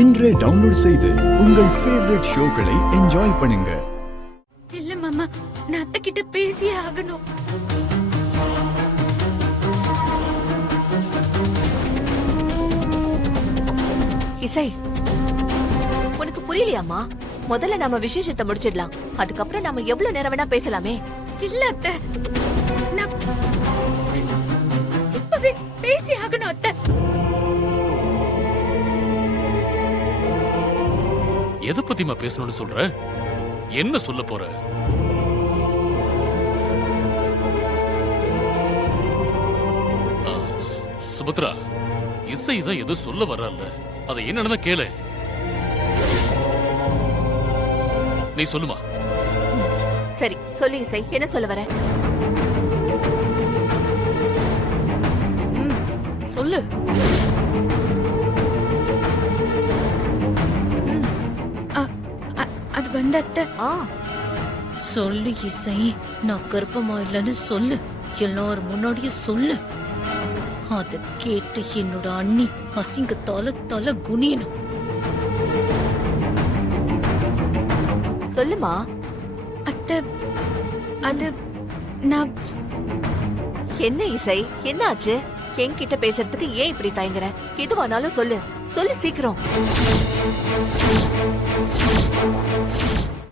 இன்றே டவுன்லோட் செய்து உங்கள் ஃபேவரட் ஷோக்களை என்ஜாய் பண்ணுங்க. இல்ல மாமா, நான் அத்தை கிட்ட பேசியே ஆகணும். இசை, உனக்கு புரியலையாமா? முதல்ல நாம விசேஷத்தை முடிச்சிடலாம். அதுக்கப்புறம் நாம எவ்வளவு நேரம் வேணா பேசலாமே. இல்ல அத்தை, நான் இப்பவே பேசி ஆகணும் அத்தை. எதை பத்திமா பேசணும்னு சொல்ற? என்ன சொல்ல போற? சுபத்ரா, இசை தான் எது சொல்ல வர்றல்ல, அதை என்னன்னு கேளு. நீ சொல்லுமா? சரி சொல்லு இசை, என்ன சொல்ல வர? சொல்லு. அது வந்து அத்தை. சொல்லு இசை, நான் கர்ப்பமா இல்லைன்னு சொல்லு. எல்லாரும் முன்னாடியும் சொல்லு. அத கேட்டு என்னோட அண்ணி அசிங்கத்தால தலை குனியணும். சொல்லுமா. அத்தை, அது நான் என்ன இசை, என்ன ஆச்சு? என்கிட்ட பேசுறதுக்கு ஏன் இப்படி தயங்குற? எதுவானாலும் சொல்லு, சொல்லு சீக்கிரம்.